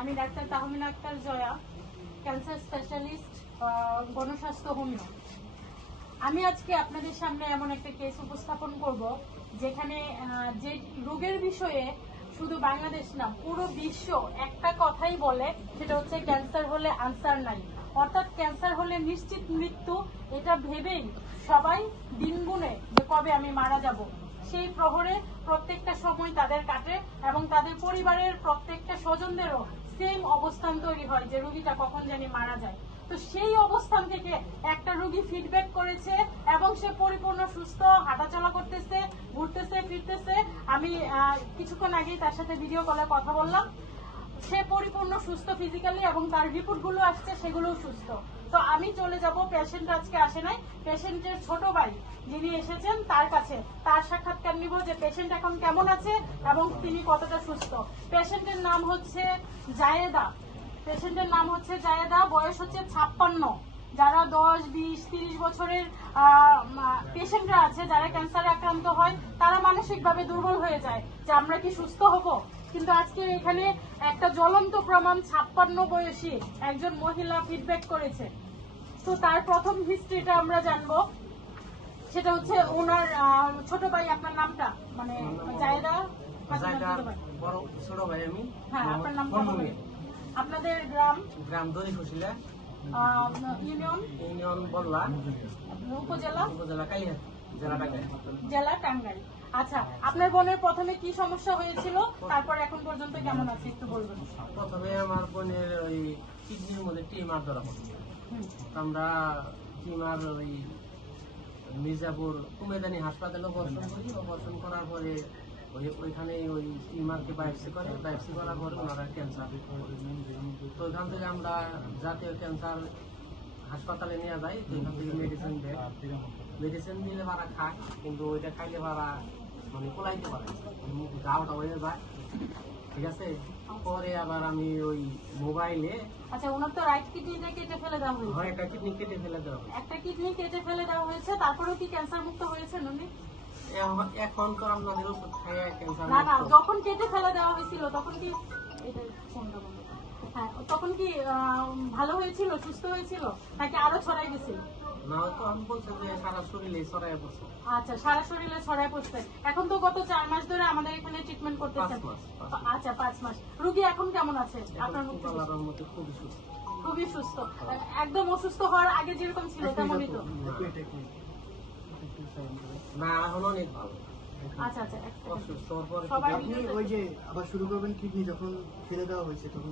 আমি doctor Tahmina Akter Joya cancer specialist Gonoshasthaya homeo. আমি আজকে আপনাদের সামনে এমন একটা কেস উপস্থাপন করব, যেখানে যে রোগের বিষয়ে শুধু বাংলাদেশ না, পুরো বিশ্ব একটা কথাই বলে, সেটা হচ্ছে ক্যান্সার হলে আনসার নাই। অর্থাৎ ক্যান্সার হলে নিশ্চিত মৃত্যু, এটা ভেবেই সবাই দিন গুনে যে কবে আমি মারা যাব। সেই প্রহরে প্রত্যেকটা সময় তাদের কাটে এবং তাদের পরিবারের প্রত্যেকটা স্বজনদেরও সেম অবস্থান তৈরি হয় যে রুগীটা কখন জানি মারা যায়। তো সেই অবস্থান থেকে একটা রুগী ফিডব্যাক করেছে এবং সে পরিপূর্ণ, সুস্থ, হাঁটাচলা করতেছে, ঘুরতেছে, ফিরতেছে। আমি কিছুক্ষণ আগেই তার সাথে ভিডিও কলে কথা বললাম। সে পরিপূর্ণ সুস্থ ফিজিক্যালি এবং তার রিপোর্টগুলো আসছে সেগুলোও সুস্থ। তো আমি চলে যাব পেশেন্ট আজকে আসে নাই। পেশেন্টের ছোট ভাই যিনি এসেছেন, তার কাছে তার সাক্ষাৎকার নিব যে পেশেন্ট এখন কেমন আছে এবং তিনি কতটা সুস্থ। পেশেন্টের নাম হচ্ছে জায়েদা। পেশেন্টের নাম হচ্ছে জায়েদা, বয়স হচ্ছে ছাপ্পান্ন। যারা দশ, বিশ, তিরিশ বছরের পেশেন্টরা আছে, যারা ক্যান্সারে আক্রান্ত হয়, তারা মানসিকভাবে দুর্বল হয়ে যায় যে আমরা কি সুস্থ হব? কিন্তু আজকে এখানে একটা জ্বলন্ত প্রমাণ ছাপ্পান্ন বয়সী একজন মহিলা ফিডব্যাক করেছে। তো তার প্রথম হিস্ট্রিটা আমরা জানব। সেটা হচ্ছে ওনার ছোট ভাই আপনার নামটা? মানে জায়দা? ছোট ভাই। আমি। হ্যাঁ আপনার। আপনাদের গ্রাম? গ্রাম আহ, ইউনিয়ন? ইউনিয়ন বললা। উপজেলা? উপজেলা কালিহাত। জেলা টাঙ্গাইল। আচ্ছা আপনার বোনের প্রথমে কি সমস্যা হয়েছিল? তারপর এখন পর্যন্ত কেমন আছে একটু বলবেন? প্রথমে আমার বোনের ওই কিডনির মধ্যে টিমার ধরা পড়ে। আমরা টিমার ওই মির্জাপুর কুমেদানি হাসপাতালে অপারেশন করি। অপারেশন করার পরে ওই ওইখানে ওই টিমারকে বায়োপসি করে। বায়োপসি করার পরে ওনারা ক্যান্সার তো ওইখান থেকে আমরা জাতীয় ক্যান্সার হাসপাতালে নিয়ে যাই তো এখান থেকে মেডিসিন দেয়। মেডিসিন দিলে তারা খায় কিন্তু ওইটা খাইলে তারা মানে কোলাইতে পারে গাওটা হয়ে যায়। ঠিক আছে? পরে আবার আমি ওই মোবাইলে আচ্ছা ওনার তো রাইট কিডনিটা কেটে ফেলে দেওয়া হয়েছে। হয় একটা কিডনি কেটে ফেলে দেওয়া। একটা কিডনি কেটে ফেলে দেওয়া হয়েছে তারপরেও কি ক্যান্সার মুক্ত হয়েছেন উনি এখন- তো আপনাদের ওষুধ খাইয়ে ক্যান্সার না না যখন কেটে ফেলে দেওয়া হয়েছিল তখন কি এটা হ্যাঁ তখন কি আহ, ভালো হয়েছিল সুস্থ হয়েছিল? নাকি আরও ছড়াই গেছিল না হয়তো আমি বলছি যে সারা শরীরে ছড়াই আচ্ছা সারা শরীরে ছড়ায় পড়ছে। এখন তো গত চার মাস ধরে আমাদের এখানে ট্রিটমেন্ট করতেছেন। পাঁচ মাস, আচ্ছা পাঁচ মাস। রুগী এখন কেমন আছে? আপনার মধ্যে খুবই সুস্থ। খুবই সুস্থ। একদম অসুস্থ হওয়ার আগে যেরকম ছিল তেমনই তো? না। এখন অনেক ভালো। আচ্ছা আচ্ছা এক অসুস্থ সবাই ওই যে আবার শুরু করবেন কিডনি যখন ফেলে দেওয়া হয়েছে তখন